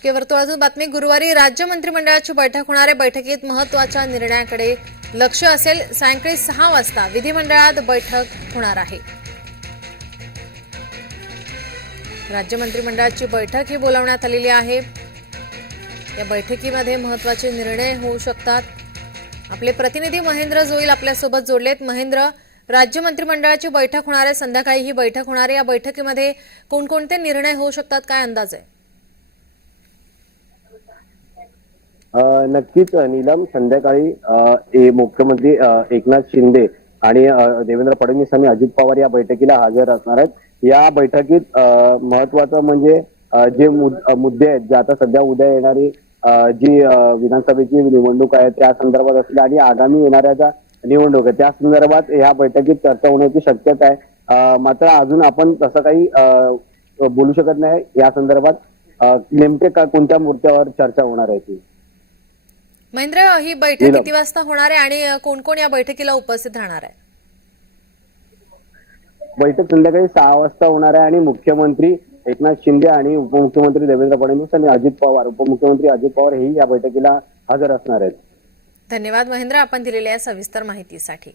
राजकीय वर्तुळातून बातमी. गुरुवारी राज्य मंत्रिमंडळाची बैठक होणार आहे बैठकीत महत्त्वाच्या निर्णयाकडे लक्ष असेल. सायंकाळी सहा वाजता विधिमंडळात बैठक होणार आहे. राज्य मंत्रिमंडळाची बैठक ही बोलावण्यात आलेली आहे. या बैठकीमध्ये महत्त्वाचे निर्णय होऊ शकतात. आपले प्रतिनिधी महेंद्र जोईल आपल्यासोबत जोडलेत. महेंद्र राज्य मंत्रिमंडळाची बैठक होणार आहे. संध्याकाळी ही बैठक होणार आहे. या बैठकीमध्ये कोणकोणते निर्णय होऊ शकतात? काय अंदाज आहे? नक्कीच नीलम संध्याकाळी मुख्यमंत्री एकनाथ शिंदे आणि देवेंद्र फडणवीस आणि अजित पवार या बैठकीला हजर असणार आहेत. या बैठकीत महत्वाचं म्हणजे जे मुद्दे आहेत जे आता सध्या उद्या येणारी जी विधानसभेची निवडणूक आहे त्या संदर्भात असतील आणि आगामी येणाऱ्या ज्या निवडणूक आहे त्या संदर्भात या बैठकीत चर्चा होण्याची शक्यता आहे. मात्र अजून आपण तसं काही बोलू शकत नाही. या संदर्भात नेमके का कोणत्या मुद्द्यावर चर्चा होणार आहे ती? महेंद्र ही बैठक. किती वाजता होणार आहे आणि कोण कोण या बैठकीला उपस्थित राहणार आहे? बैठक संध्याकाळी सहा वाजता होणार आहे आणि मुख्यमंत्री एकनाथ शिंदे आणि उपमुख्यमंत्री देवेंद्र फडणवीस आणि अजित पवार. उपमुख्यमंत्री अजित पवार हेही या बैठकीला हजर असणार आहेत. धन्यवाद महेंद्र आपण दिलेल्या सविस्तर माहितीसाठी.